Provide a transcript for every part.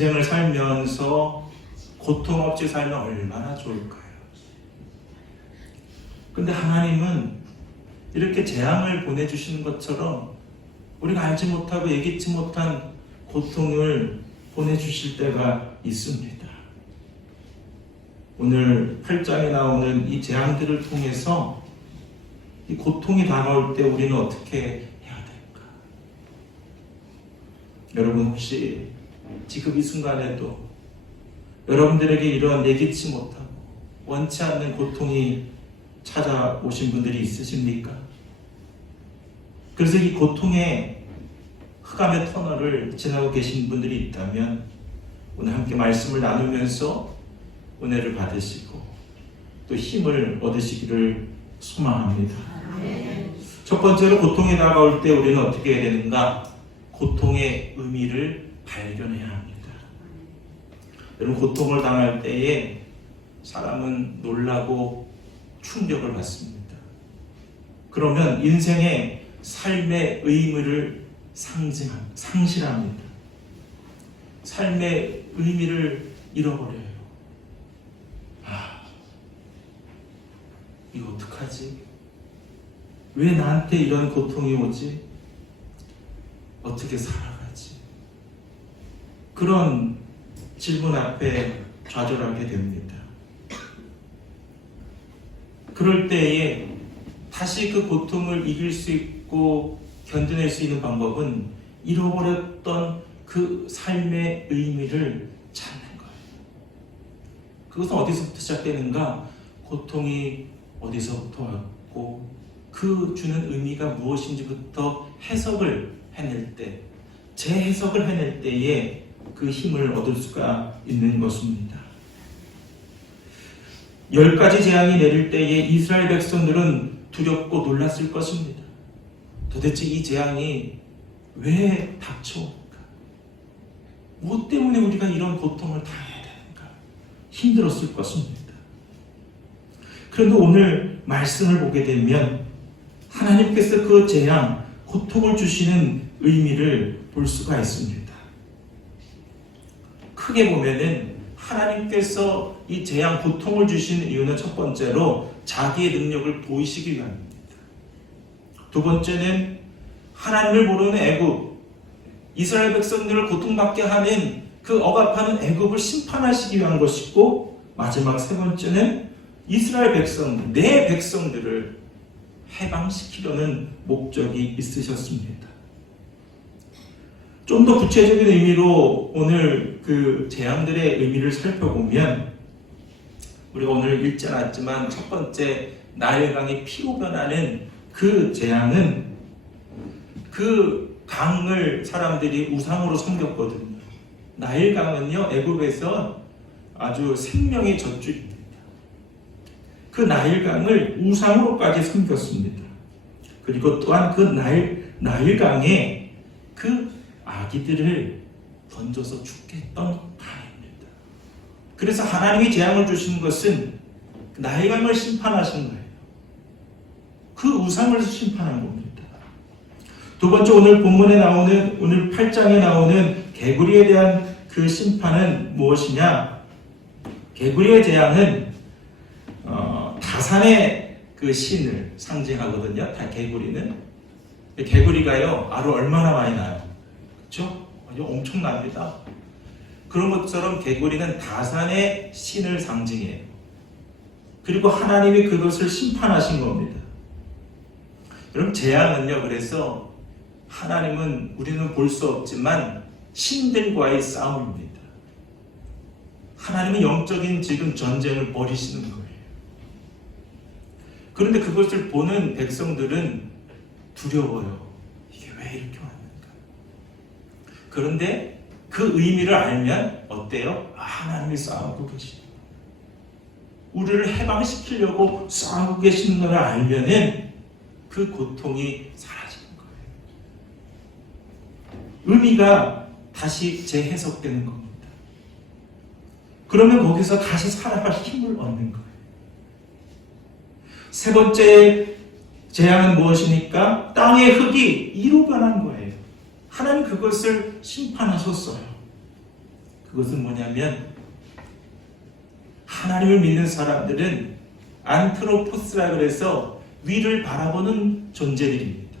인생을 살면서 고통 없이 살면 얼마나 좋을까요? 근데 하나님은 이렇게 재앙을 보내주시는 것처럼 우리가 알지 못하고 예기치 못한 고통을 보내주실 때가 있습니다. 오늘 8장에 나오는 이 재앙들을 통해서 이 고통이 다가올 때 우리는 어떻게 해야 될까? 여러분 혹시 지금 이 순간에도 여러분들에게 이런 예기치 못하고 원치 않는 고통이 찾아오신 분들이 있으십니까? 그래서 이 고통의 흑암의 터널을 지나고 계신 분들이 있다면 오늘 함께 말씀을 나누면서 은혜를 받으시고 또 힘을 얻으시기를 소망합니다. 첫 번째로 고통이 다가올 때 우리는 어떻게 해야 되는가? 고통의 의미를 발견해야 합니다. 여러분 고통을 당할 때에 사람은 놀라고 충격을 받습니다. 그러면 인생의 삶의 의미를 상실합니다. 삶의 의미를 잃어버려요. 이거 어떡하지? 왜 나한테 이런 고통이 오지? 어떻게 살아가지? 그런 질문 앞에 좌절하게 됩니다. 그럴 때에 다시 그 고통을 이길 수 있고 견뎌낼 수 있는 방법은 잃어버렸던 그 삶의 의미를 찾는 거예요. 그것은 어디서부터 시작되는가? 고통이 어디서부터 왔고 그 주는 의미가 무엇인지부터 해석을 해낼 때, 재해석을 해낼 때에 그 힘을 얻을 수가 있는 것입니다. 10가지 재앙이 내릴 때에 이스라엘 백성들은 두렵고 놀랐을 것입니다. 도대체 이 재앙이 왜 닥쳐옵니까? 무엇 때문에 우리가 이런 고통을 당해야 되는가? 힘들었을 것입니다. 그런데 오늘 말씀을 보게 되면 하나님께서 그 재앙, 고통을 주시는 의미를 볼 수가 있습니다. 크게 보면은 하나님께서 이 재앙, 고통을 주시는 이유는 첫 번째로 자기의 능력을 보이시기 위함입니다. 두 번째는 하나님을 모르는 애굽, 이스라엘 백성들을 고통받게 하는 그 억압하는 애굽을 심판하시기 위한 것이고, 마지막 세 번째는 이스라엘 백성, 내 백성들을 해방시키려는 목적이 있으셨습니다. 좀 더 구체적인 의미로 오늘 그 재앙들의 의미를 살펴보면, 우리가 오늘 읽지 않았지만 첫 번째 나일강이 피로 변하는 그 재앙은 그 강을 사람들이 우상으로 섬겼거든요. 나일강은요, 애굽에서 아주 생명의 젖줄입니다. 그 나일강을 우상으로까지 섬겼습니다. 그리고 또한 그 나일강에 그 아기들을 던져서 죽게 했던 강입니다. 그래서 하나님이 재앙을 주신 것은 나일강을 심판하신 거예요. 그 우상을 심판한 겁니다. 두 번째, 오늘 본문에 나오는, 오늘 8장에 나오는 개구리에 대한 그 심판은 무엇이냐? 개구리의 재앙은 다산의 그 신을 상징하거든요. 개구리가요, 알을 얼마나 많이 낳아요? 그렇죠? 엄청납니다. 그런 것처럼 개구리는 다산의 신을 상징해요. 그리고 하나님이 그것을 심판하신 겁니다. 여러분, 재앙은요, 그래서 하나님은 우리는 볼 수 없지만 신들과의 싸움입니다. 하나님은 영적인 지금 전쟁을 벌이시는 거예요. 그런데 그것을 보는 백성들은 두려워요. 이게 왜 이렇게 왔는가? 그런데 그 의미를 알면 어때요? 하나님이 싸우고 계시는 거예요. 우리를 해방시키려고 싸우고 계시는 걸 알면은 그 고통이 사라지는 거예요. 의미가 다시 재해석되는 겁니다. 그러면 거기서 다시 살아갈 힘을 얻는 거예요. 세 번째 재앙은 무엇입니까? 땅의 흙이 이로 변한 거예요. 하나님 그것을 심판하셨어요. 그것은 뭐냐면 하나님을 믿는 사람들은 안트로포스라 그래서 위를 바라보는 존재들입니다.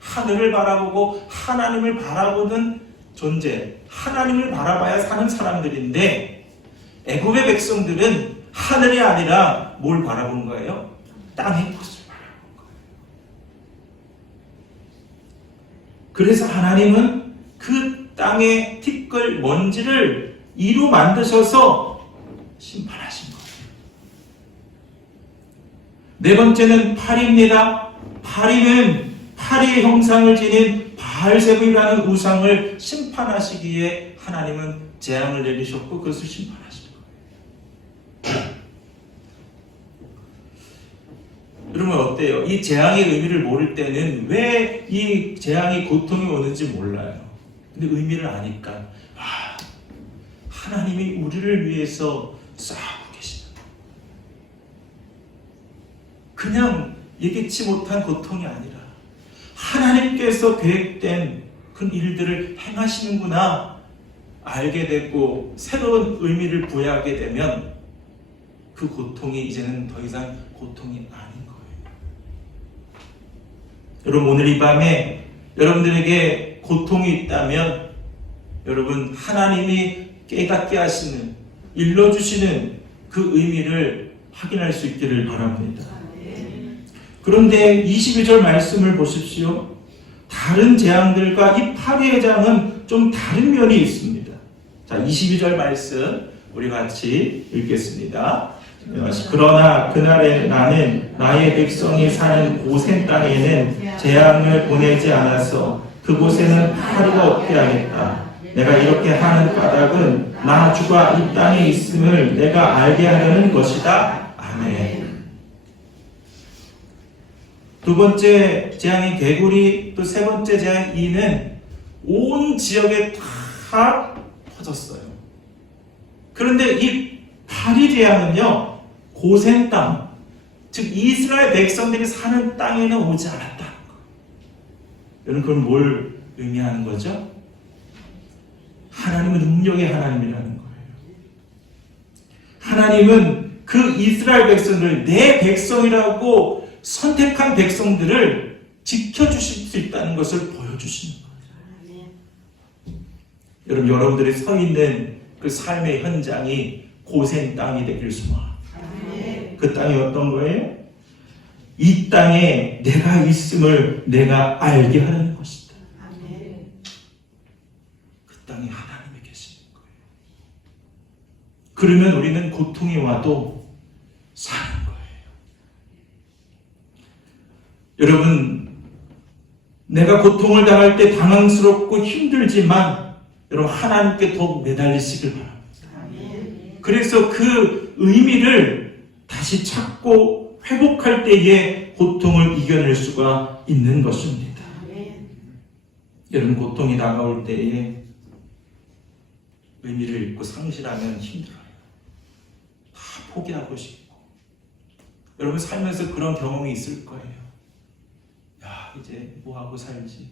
하늘을 바라보고 하나님을 바라보는 존재, 하나님을 바라봐야 사는 사람들인데 애굽의 백성들은 하늘이 아니라 뭘 바라보는 거예요? 땅의 것을 바라보는 거예요. 그래서 하나님은 그 땅의 티끌, 먼지를 이로 만드셔서 심판하신 거예요. 네 번째는 파리입니다. 파리는 파리의 형상을 지닌 바알세불이라는 우상을 심판하시기에 하나님은 재앙을 내리셨고 그것을 심판하신 거예요. 여러분 어때요? 이 재앙의 의미를 모를 때는 왜 이 재앙이 고통이 오는지 몰라요. 근데 의미를 아니까 하나님이 우리를 위해서 싸우고 계시다. 그냥 예기치 못한 고통이 아니라 하나님께서 계획된 그 일들을 행하시는구나 알게 되고 새로운 의미를 부여하게 되면 그 고통이 이제는 더 이상 고통이 아닌 거예요. 여러분 오늘 이 밤에 여러분들에게 고통이 있다면 여러분 하나님이 깨닫게 하시는 일러주시는 그 의미를 확인할 수 있기를 바랍니다. 그런데 22절 말씀을 보십시오. 다른 재앙들과 이 파리의 재앙은 좀 다른 면이 있습니다. 자, 22절 말씀 우리 같이 읽겠습니다. 그러나 그날에 나는 나의 백성이 사는 고센 땅에는 재앙을 보내지 않아서 그곳에는 파리가 없게 하겠다. 내가 이렇게 하는 까닭은 나 주가 이 땅에 있음을 내가 알게 하려는 것이다. 아멘. 두 번째 재앙인 개구리, 또 세 번째 재앙인 이는 온 지역에 다 퍼졌어요. 그런데 이 파리 재앙은요, 고센 땅, 즉 이스라엘 백성들이 사는 땅에는 오지 않았다. 여러분 그건 뭘 의미하는 거죠? 하나님은 능력의 하나님이라는 거예요. 하나님은 그 이스라엘 백성들, 내 백성이라고 선택한 백성들을 지켜주실 수 있다는 것을 보여주시는 거예요. 여러분, 여러분들이 서 있는 그 삶의 현장이 고센 땅이 되길 소망합니다. 그 땅이 어떤 거예요? 이 땅에 내가 있음을 내가 알게 하는 것이다. 그 땅에 하나님이 계시는 거예요. 그러면 우리는 고통이 와도 사는 거예요. 여러분, 내가 고통을 당할 때 당황스럽고 힘들지만 여러분 하나님께 더욱 매달리시길 바랍니다. 그래서 그 의미를 다시 찾고 회복할 때에 고통을 이겨낼 수가 있는 것입니다. 여러분 고통이 다가올 때에 의미를 잃고 상실하면 힘들어요. 다 포기하고 싶고. 여러분 살면서 그런 경험이 있을 거예요. 야, 이제 뭐하고 살지?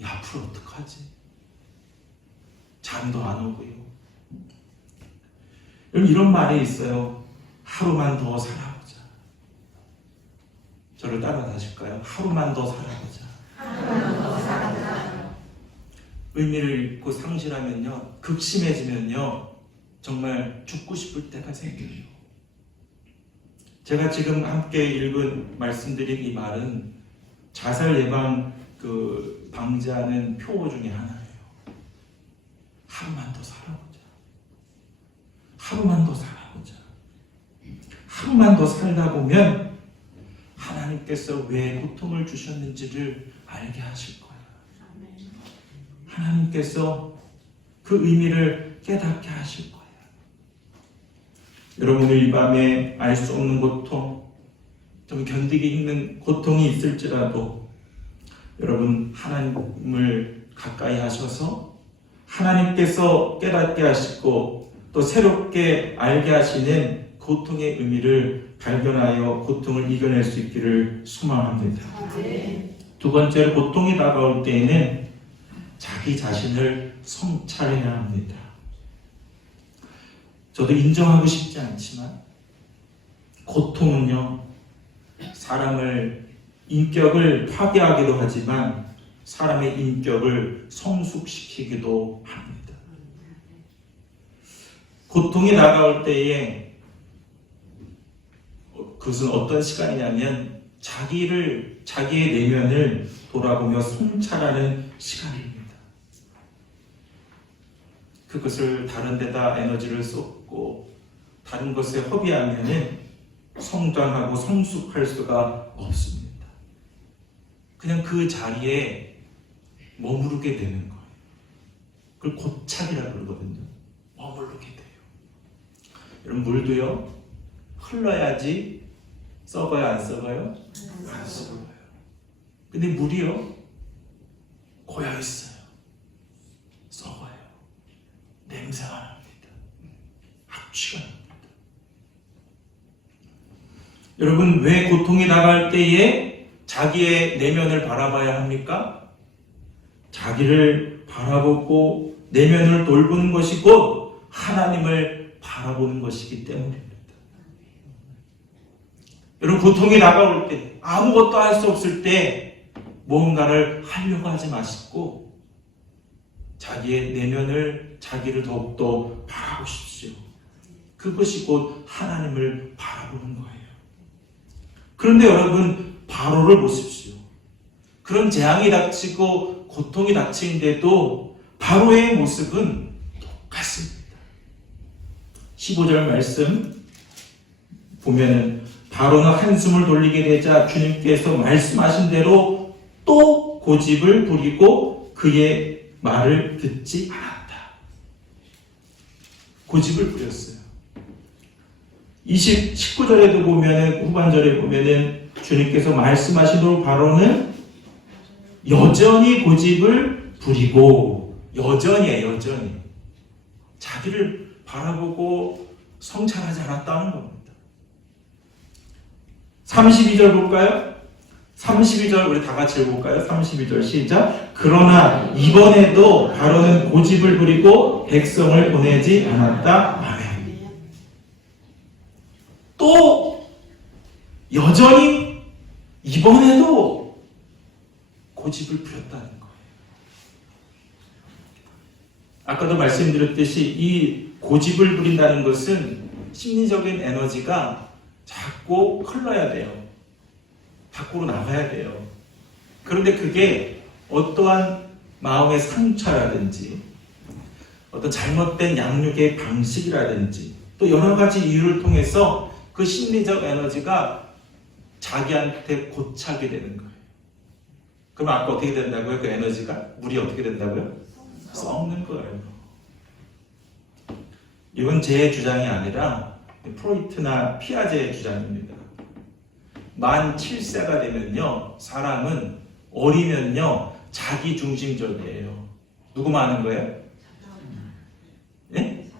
야, 앞으로 어떡하지? 잠도 안 오고요. 여러분 이런 말이 있어요. 하루만 더 살아보자. 저를 따라가실까요? 하루만 더 살아보자. 하루만 더 살아보자. 의미를 잃고 상실하면요, 극심해지면요, 정말 죽고 싶을 때가 생겨요. 제가 지금 함께 읽은 말씀드린 이 말은 자살 예방 방지하는 표어 중에 하나예요. 하루만 더 살아보자. 하루만 더 살아보자. 하루만 더 살다 보면 하나님께서 왜 고통을 주셨는지를 알게 하실 거예요. 하나님께서 그 의미를 깨닫게 하실 거예요. 여러분들 이 밤에 알 수 없는 고통, 좀 견디기 힘든 고통이 있을지라도 여러분 하나님을 가까이 하셔서 하나님께서 깨닫게 하시고 또 새롭게 알게 하시는 고통의 의미를 발견하여 고통을 이겨낼 수 있기를 소망합니다. 두 번째로 고통이 다가올 때에는 자기 자신을 성찰해야 합니다. 저도 인정하고 싶지 않지만 고통은요, 사람을 인격을 파괴하기도 하지만 사람의 인격을 성숙시키기도 합니다. 고통이 다가올 때에 그것은 어떤 시간이냐면 자기의 내면을 돌아보며 성찰하는 시간입니다. 그것을 다른 데다 에너지를 쏟고 다른 것에 허비하면 성장하고 성숙할 수가 없습니다. 그냥 그 자리에 머무르게 되는 거예요. 그걸 고착이라고 그러거든요. 머무르게 돼요. 여러분, 물도요, 흘러야지 썩어요, 안 썩어요? 안 썩어요. 근데 물이요, 고여 있어요. 썩어요. 냄새가 납니다. 악취가 납니다. 여러분, 왜 고통이 다가올 때에 자기의 내면을 바라봐야 합니까? 자기를 바라보고 내면을 돌보는 것이 곧 하나님을 바라보는 것이기 때문입니다. 여러분, 고통이 다가올 때, 아무것도 할 수 없을 때 무언가를 하려고 하지 마시고 자기의 내면을, 자기를 더욱더 바라보십시오. 그것이 곧 하나님을 바라보는 거예요. 그런데 여러분, 바로를 보십시오. 그런 재앙이 닥치고 고통이 닥치는데도 바로의 모습은 똑같습니다. 15절 말씀 보면은 바로는 한숨을 돌리게 되자 주님께서 말씀하신 대로 또 고집을 부리고 그의 말을 듣지 않았다. 고집을 부렸어요. 19절에도 보면은, 후반절에 보면은 주님께서 말씀하신 대로 바로는 여전히 고집을 부리고, 여전히 자기를 바라보고 성찰하지 않았다는 겁니다. 32절 볼까요? 32절 우리 다 같이 읽어볼까요? 32절 시작. 그러나 이번에도 바로는 고집을 부리고 백성을 보내지 않았다. 아멘. 또 여전히 이번에도 고집을 부렸다는 거예요. 아까도 말씀드렸듯이 이 고집을 부린다는 것은 심리적인 에너지가 자꾸 흘러야 돼요. 밖으로 나가야 돼요. 그런데 그게 어떠한 마음의 상처라든지 어떤 잘못된 양육의 방식이라든지 또 여러 가지 이유를 통해서 그 심리적 에너지가 자기한테 고착이 되는 거예요. 그럼 아까 어떻게 된다고요? 그 에너지가? 물이 어떻게 된다고요? 썩는 거예요. 이건 제 주장이 아니라 프로이트나 피아제의 주장입니다. 만 7세가 되면요, 사람은 어리면요, 자기 중심적이에요. 누구 많은 거예요? 네?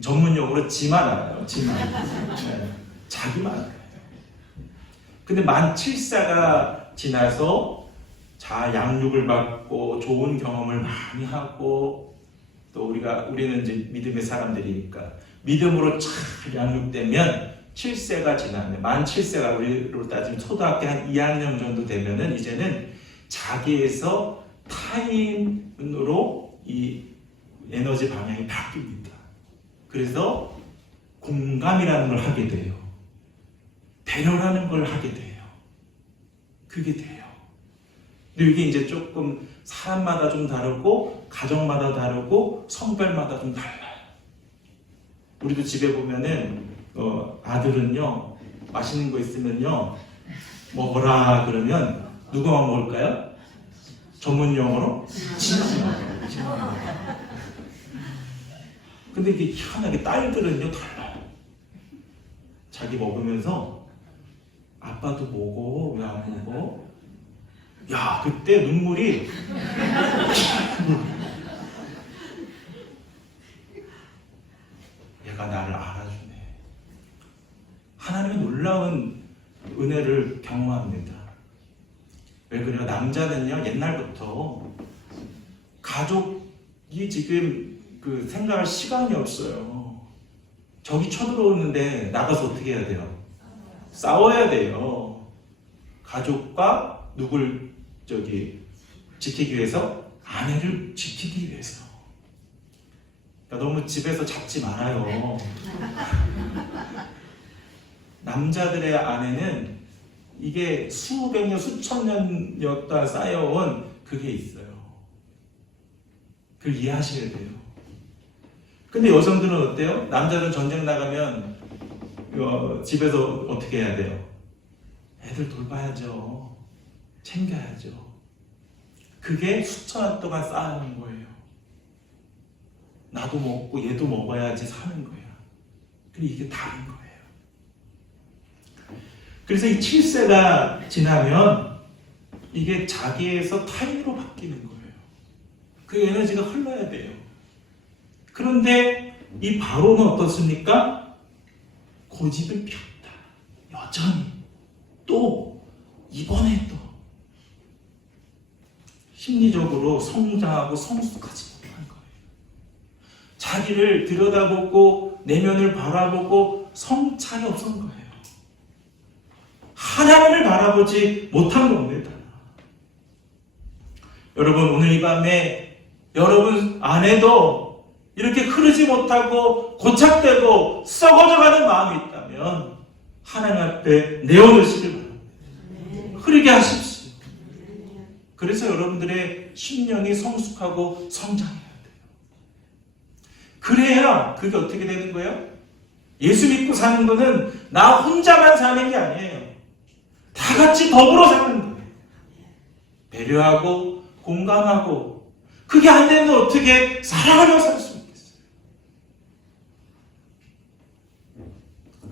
전문용어로 지만 알아요. 지만. 네. 자기만 알아요. 근데 만 7세가 지나서 자 양육을 받고 좋은 경험을 많이 하고 또 우리는 이제 믿음의 사람들이니까 믿음으로 잘 양육되면 7세가 지나면 만 7세가 우리로 따지면 초등학교 한 2학년 정도 되면은 이제는 자기에서 타인으로 이 에너지 방향이 바뀝니다. 그래서 공감이라는 걸 하게 돼요. 배려라는 걸 하게 돼요. 그게 돼요. 근데 이게 이제 조금 사람마다 좀 다르고 가정마다 다르고 성별마다 좀 달라요. 우리도 집에 보면은 아들은요 맛있는 거 있으면요 먹어라 그러면 누구만 먹을까요? 전문 용어로 진짜. 근데 이게 희한하게 딸들은요 달라요. 자기 먹으면서 아빠도 먹어 왜 안 먹어? 야 그때 눈물이 얘가 나를 알아주네. 하나님의 놀라운 은혜를 경험합니다. 왜 그래요? 남자는요 옛날부터 가족이 지금 그 생각할 시간이 없어요. 적이 쳐들어오는데 나가서 어떻게 해야 돼요? 싸워야 돼요. 가족과 누굴 지키기 위해서? 아내를 지키기 위해서. 그러니까 너무 집에서 잡지 말아요. 남자들의 아내는 이게 수백 년, 수천 년여다 쌓여온 그게 있어요. 그걸 이해하셔야 돼요. 근데 여성들은 어때요? 남자는 전쟁 나가면 집에서 어떻게 해야 돼요? 애들 돌봐야죠. 챙겨야죠. 그게 수천 년 동안 쌓아놓은 거예요. 나도 먹고 얘도 먹어야지 사는 거야. 근데 이게 다른 거예요. 그래서 이 7세가 지나면 이게 자기에서 타인으로 바뀌는 거예요. 그 에너지가 흘러야 돼요. 그런데 이 바로는 어떻습니까? 고집을 피웠다. 여전히 또 이번에도 심리적으로 성장하고 성숙하지 못한 거예요. 자기를 들여다보고 내면을 바라보고 성찰이 없은 거예요. 하나님을 바라보지 못한 겁니다. 여러분, 오늘 이 밤에 여러분 안에도 이렇게 흐르지 못하고 고착되고 썩어져가는 마음이 있다면 하나님 앞에 내어놓으시길 바랍니다. 흐르게 하십시오. 그래서 여러분들의 심령이 성숙하고 성장해야 돼요. 그래야 그게 어떻게 되는 거예요? 예수 믿고 사는 거는 나 혼자만 사는 게 아니에요. 다 같이 더불어 사는 거예요. 배려하고 공감하고. 그게 안 되면 어떻게 사랑하며 살 수 있겠어요?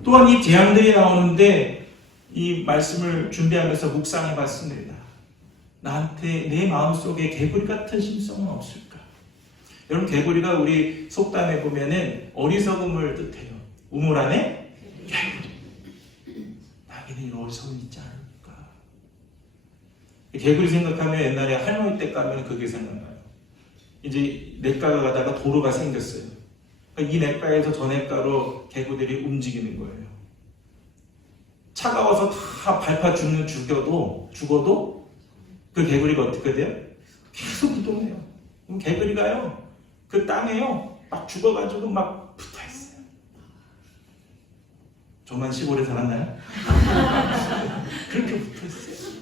또한 이 재앙들이 나오는데 이 말씀을 준비하면서 묵상해 봤습니다. 나한테 내 마음속에 개구리 같은 심성은 없을까? 여러분, 개구리가 우리 속담에 보면은 어리석음을 뜻해요. 우물 안에 개구리. 나에게는 이런 어리석음이 있지 않을까? 개구리 생각하면 옛날에 할머니 댁 가면 그게 생각나요. 이제 냇가가 가다가 도로가 생겼어요. 이 냇가에서 저 냇가로 개구리들이 움직이는 거예요. 차가워서 다 밟아 죽어도 그 개구리가 어떻게 돼요? 계속 이동해요. 그럼 개구리가요, 그 땅에요, 막 죽어가지고 막 붙어있어요. 저만 시골에 살았나요? 그렇게 붙어있어요.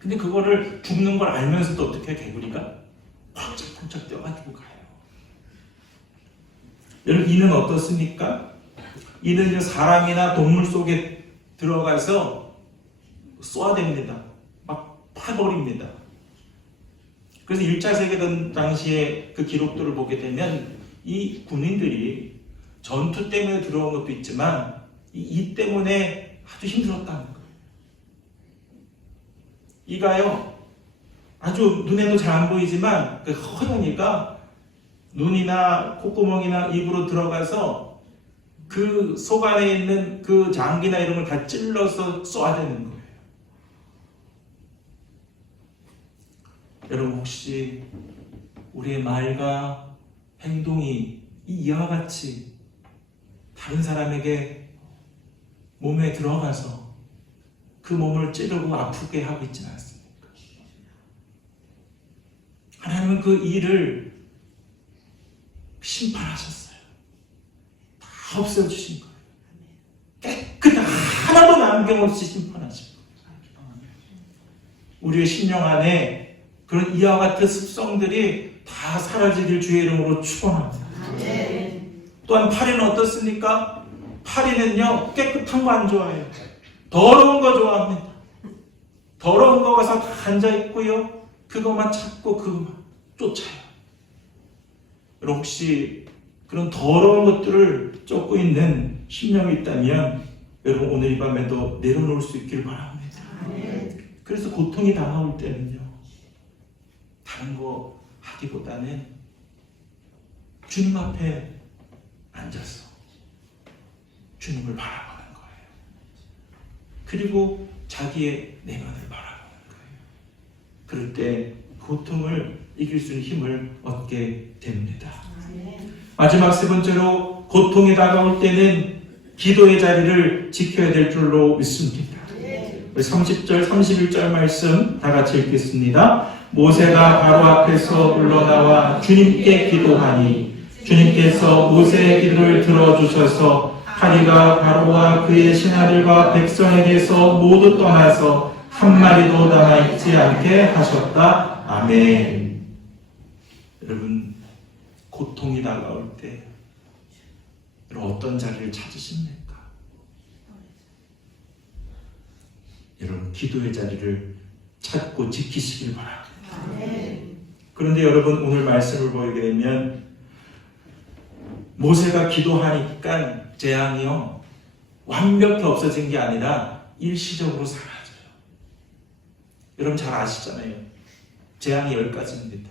근데 그거를 죽는 걸 알면서도 어떻게 개구리가 펄쩍펄쩍 뛰어가지고 가요. 여러분, 이는 어떻습니까? 이는 사람이나 동물 속에 들어가서 쏘아댑니다. 막 파버립니다. 그래서 1차 세계대전 당시에 그 기록들을 보게 되면 이 군인들이 전투 때문에 들어온 것도 있지만 이 때문에 아주 힘들었다는 거예요. 이가요, 아주 눈에도 잘 안 보이지만 그 허연 이가 눈이나 콧구멍이나 입으로 들어가서 그 속 안에 있는 그 장기나 이런 걸 다 찔러서 쏘아대는 거예요. 여러분, 혹시 우리의 말과 행동이 이와 같이 다른 사람에게 몸에 들어가서 그 몸을 찌르고 아프게 하고 있지는 않습니까? 하나님은 그 일을 심판하셨어요. 다 없애주신 거예요. 깨끗한 하나도 남김없이 심판하신 거예요. 우리의 심령 안에 그런 이와 같은 습성들이 다 사라지길 주의 이름으로 축원합니다. 또한 파리는 어떻습니까? 파리는요, 깨끗한 거 안 좋아해요. 더러운 거 좋아합니다. 더러운 거 가서 다 앉아있고요, 그것만 찾고 그것만 쫓아요. 여러분, 혹시 그런 더러운 것들을 쫓고 있는 심령이 있다면 여러분, 오늘 이 밤에도 내려놓을 수 있기를 바랍니다. 그래서 고통이 다가올 때는요, 다른 거 하기보다는 주님 앞에 앉아서 주님을 바라보는 거예요. 그리고 자기의 내면을 바라보는 거예요. 그럴 때 고통을 이길 수 있는 힘을 얻게 됩니다. 마지막 세 번째로 고통이 다가올 때는 기도의 자리를 지켜야 될 줄로 믿습니다. 30절, 31절 말씀 다 같이 읽겠습니다. 모세가 바로 앞에서 물러나와 주님께 기도하니 주님께서 모세의 기도를 들어주셔서 파리가 바로와 그의 신하들과 백성에게서 모두 떠나서 한 마리도 남아있지 않게 하셨다. 아멘. 여러분, 고통이 다가올 때 여러분 어떤 자리를 찾으십니까? 여러분 기도의 자리를 찾고 지키시길 바랍니다. 그런데 여러분 오늘 말씀을 보게 되면 모세가 기도하니까 재앙이요 완벽히 없어진 게 아니라 일시적으로 사라져요. 여러분 잘 아시잖아요. 재앙이 10가지입니다.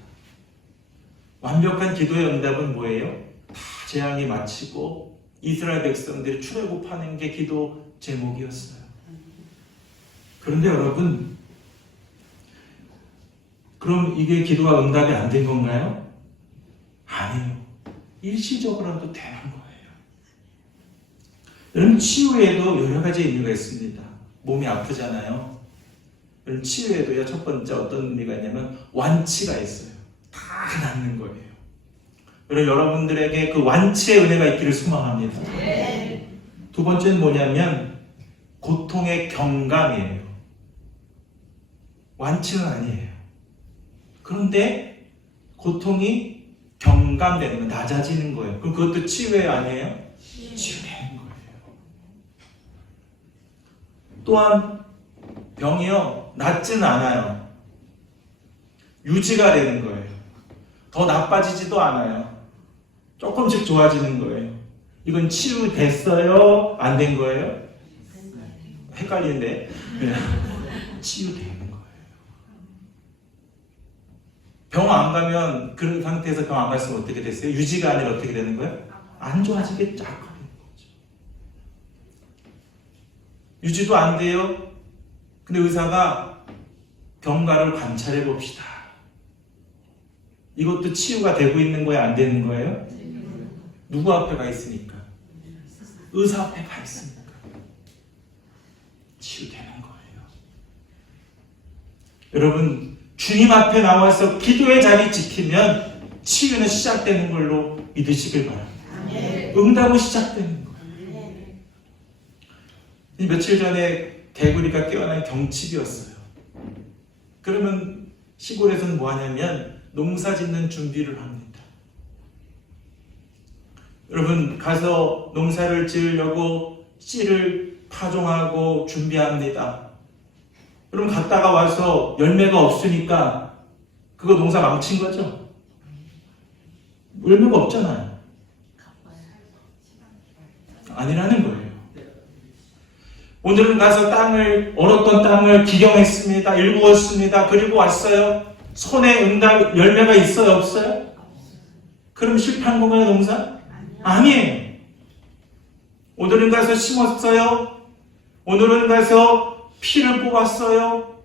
완벽한 기도의 응답은 뭐예요? 다 재앙이 마치고 이스라엘 백성들이 출애굽하는 게 기도 제목이었어요. 그런데 여러분, 그럼 이게 기도가 응답이 안 된 건가요? 아니에요. 일시적으로라도 되는 거예요. 여러분 치유에도 여러 가지 의미가 있습니다. 몸이 아프잖아요. 여러분 치유에도요 첫 번째 어떤 의미가 있냐면 완치가 있어요. 다 낫는 거예요. 여러분들에게 그 완치의 은혜가 있기를 소망합니다. 두 번째는 뭐냐면 고통의 경감이에요. 완치는 아니에요. 그런데 고통이 경감되는 거예요. 낮아지는 거예요. 그럼 그것도 치유의 아니에요? 치유되는 거예요. 또한 병이요 낫지는 않아요. 유지가 되는 거예요. 더 나빠지지도 않아요. 조금씩 좋아지는 거예요. 이건 치유됐어요? 안 된 거예요? 헷갈리는데 치유되는 거예요. 병 안 가면 그런 상태에서 병 안 갔으면 어떻게 됐어요? 유지가 아니라 어떻게 되는 거예요? 안 좋아지게 쫙 가는 거죠. 유지도 안 돼요. 근데 의사가 경과를 관찰해 봅시다. 이것도 치유가 되고 있는 거예요? 안 되는 거예요? 누구 앞에 가 있으니까? 의사 앞에 가 있으니까 치유되는 거예요. 여러분 주님 앞에 나와서 기도의 자리 지키면 치유는 시작되는 걸로 믿으시길 바랍니다. 응답은 시작되는 거예요. 며칠 전에 개구리가 깨어난 경칩이었어요. 그러면 시골에서는 뭐 하냐면 농사 짓는 준비를 합니다. 여러분 가서 농사를 지으려고 씨를 파종하고 준비합니다. 여러분 갔다가 와서 열매가 없으니까 그거 농사 망친 거죠? 열매가 없잖아요. 아니라는 거예요. 오늘은 가서 얼었던 땅을 기경했습니다. 일구었습니다. 그리고 왔어요. 손에 응답 열매가 있어요? 없어요? 그럼 실패한 건가요, 농사? 아니에요. 오늘은 가서 심었어요. 오늘은 가서 피를 뽑았어요.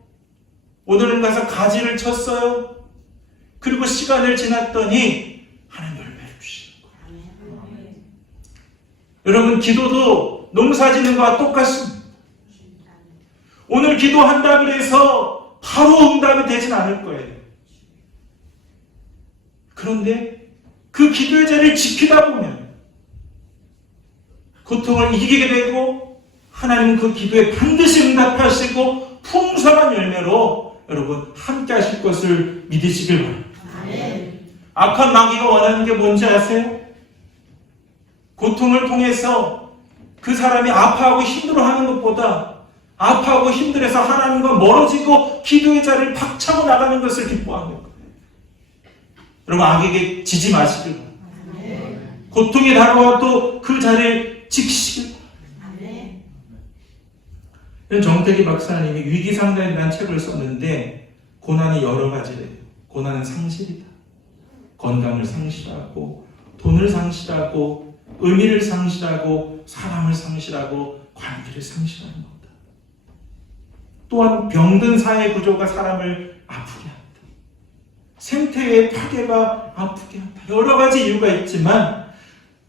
오늘은 가서 가지를 쳤어요. 그리고 시간을 지났더니 하나님 열매를 주시는 거예요. 여러분 기도도 농사 짓는 것과 똑같습니다. 오늘 기도한다고 해서 바로 응답이 되진 않을 거예요. 그런데 그 기도의 자리를 지키다 보면 고통을 이기게 되고 하나님은 그 기도에 반드시 응답하시고 풍성한 열매로 여러분 함께 하실 것을 믿으시길 바랍니다. 악한 마귀가 원하는 게 뭔지 아세요? 고통을 통해서 그 사람이 아파하고 힘들어하는 것보다 아파하고 힘들어서 하나님과 멀어지고 기도의 자리를 박차고 나가는 것을 기뻐하는 거예요. 여러분 악에게 지지 마시길 바랍니다. 고통이 다가와도 그 자리를 지키시길 바랍니다. 정태기 박사님이 위기상담이라는 책을 썼는데 고난이 여러 가지래요. 고난은 상실이다. 건강을 상실하고 돈을 상실하고 의미를 상실하고 사람을 상실하고 관계를 상실하는 거다. 또한 병든 사회 구조가 사람을 아프게 한다. 생태의 파괴가 아프게 한다. 여러 가지 이유가 있지만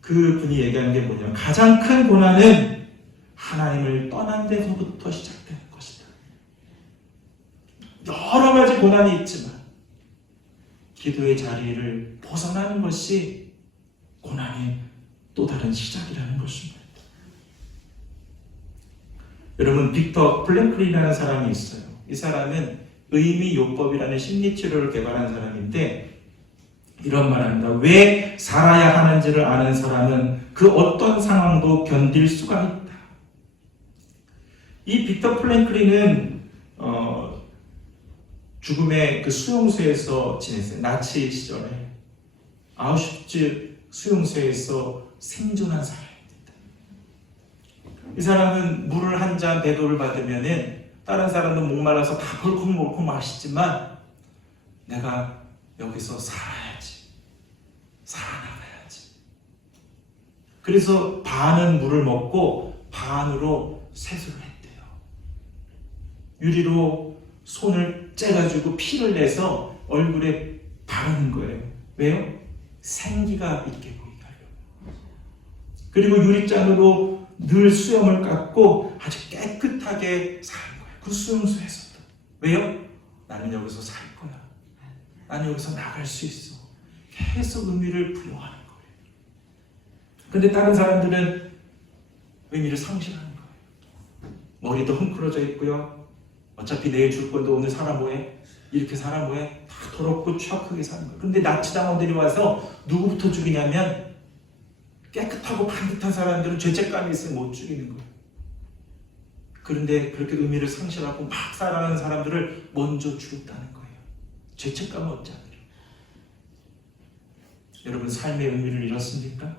그분이 얘기하는 게 뭐냐면 가장 큰 고난은 하나님을 떠난 데서부터 시작되는 것이다. 여러 가지 고난이 있지만 기도의 자리를 벗어나는 것이 고난의 또 다른 시작이라는 것입니다. 여러분, 빅터 플랭클이라는 사람이 있어요. 이 사람은 의미요법이라는 심리치료를 개발한 사람인데 이런 말을 합니다. 왜 살아야 하는지를 아는 사람은 그 어떤 상황도 견딜 수가 있다. 이 빅터 플랭클린은 죽음의 그 수용소에서 지냈어요. 나치 시절에 아우슈비츠 수용소에서 생존한 사람입니다. 이 사람은 물을 한 잔 배도를 받으면은 다른 사람은 목말라서 다 벌컥벌컥 마시지만 내가 여기서 살아야지, 살아나가야지. 그래서 반은 물을 먹고 반으로 세수를 했대요. 유리로 손을 째가지고 피를 내서 얼굴에 바르는 거예요. 왜요? 생기가 있게 보이게 하려고. 그리고 유리잔으로 늘 수염을 깎고 아주 깨끗하게 사는 거예요. 그 수용소에서도. 왜요? 나는 여기서 살 거야. 나는 여기서 나갈 수 있어. 계속 의미를 부여하는 거예요. 근데 다른 사람들은 의미를 상실하는 거예요. 머리도 헝클어져 있고요. 어차피 내일 줄 건데 오늘 살아 뭐해? 이렇게 살아 뭐해? 다 더럽고 취약하게 사는 거예요. 근데 나치당원들이 와서 누구부터 죽이냐면 깨끗하고 반듯한 사람들은 죄책감이 있으면 못 죽이는 거예요. 그런데 그렇게 의미를 상실하고 막 살아가는 사람들을 먼저 죽였다는 거예요. 죄책감 없지 않으려. 여러분, 삶의 의미를 잃었습니까?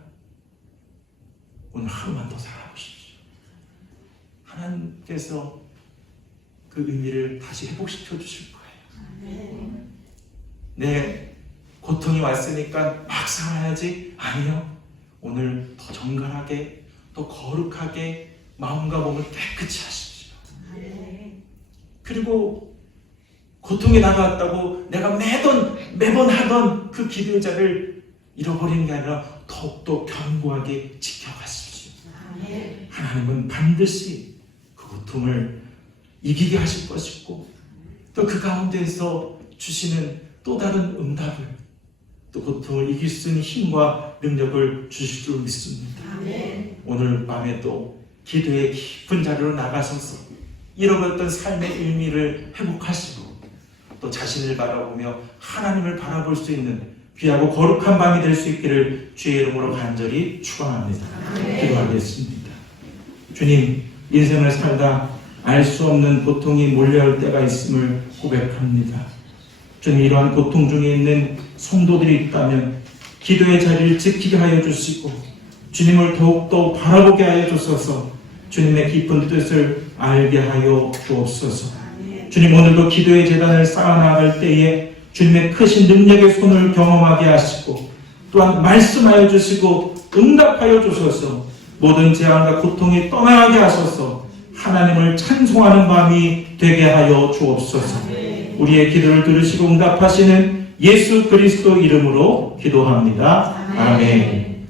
오늘 하루만 더 살아보십시오. 하나님께서 그 의미를 다시 회복시켜 주실 거예요. 네, 고통이 왔으니까 막 살아야지. 아니요. 오늘 더 정갈하게, 더 거룩하게 마음과 몸을 깨끗이 하십시오. 그리고 고통이 다가왔다고 내가 매번 하던 그 기도의 자를 잃어버리는 게 아니라 더욱더 견고하게 지켜가십시오. 하나님은 반드시 그 고통을 이기게 하실 것이고 또 그 가운데에서 주시는 또 다른 응답을, 또 고통을 이길 수 있는 힘과 능력을 주실 줄 믿습니다. 오늘 밤에 또 기도의 깊은 자리로 나가셔서 잃어버렸던 삶의 의미를 회복하시고 또 자신을 바라보며 하나님을 바라볼 수 있는 귀하고 거룩한 밤이 될 수 있기를 주의 이름으로 간절히 축원합니다. 기도하겠습니다. 주님, 인생을 살다 알 수 없는 고통이 몰려올 때가 있음을 고백합니다. 주님, 이러한 고통 중에 있는 성도들이 있다면 기도의 자리를 지키게 하여 주시고 주님을 더욱더 바라보게 하여 주소서. 주님의 깊은 뜻을 알게 하여 주옵소서. 주님, 오늘도 기도의 제단을 쌓아나갈 때에 주님의 크신 능력의 손을 경험하게 하시고 또한 말씀하여 주시고 응답하여 주소서. 모든 재앙과 고통이 떠나게 하소서. 하나님을 찬송하는 밤이 되게 하여 주옵소서. 우리의 기도를 들으시고 응답하시는 예수 그리스도 이름으로 기도합니다. 아멘.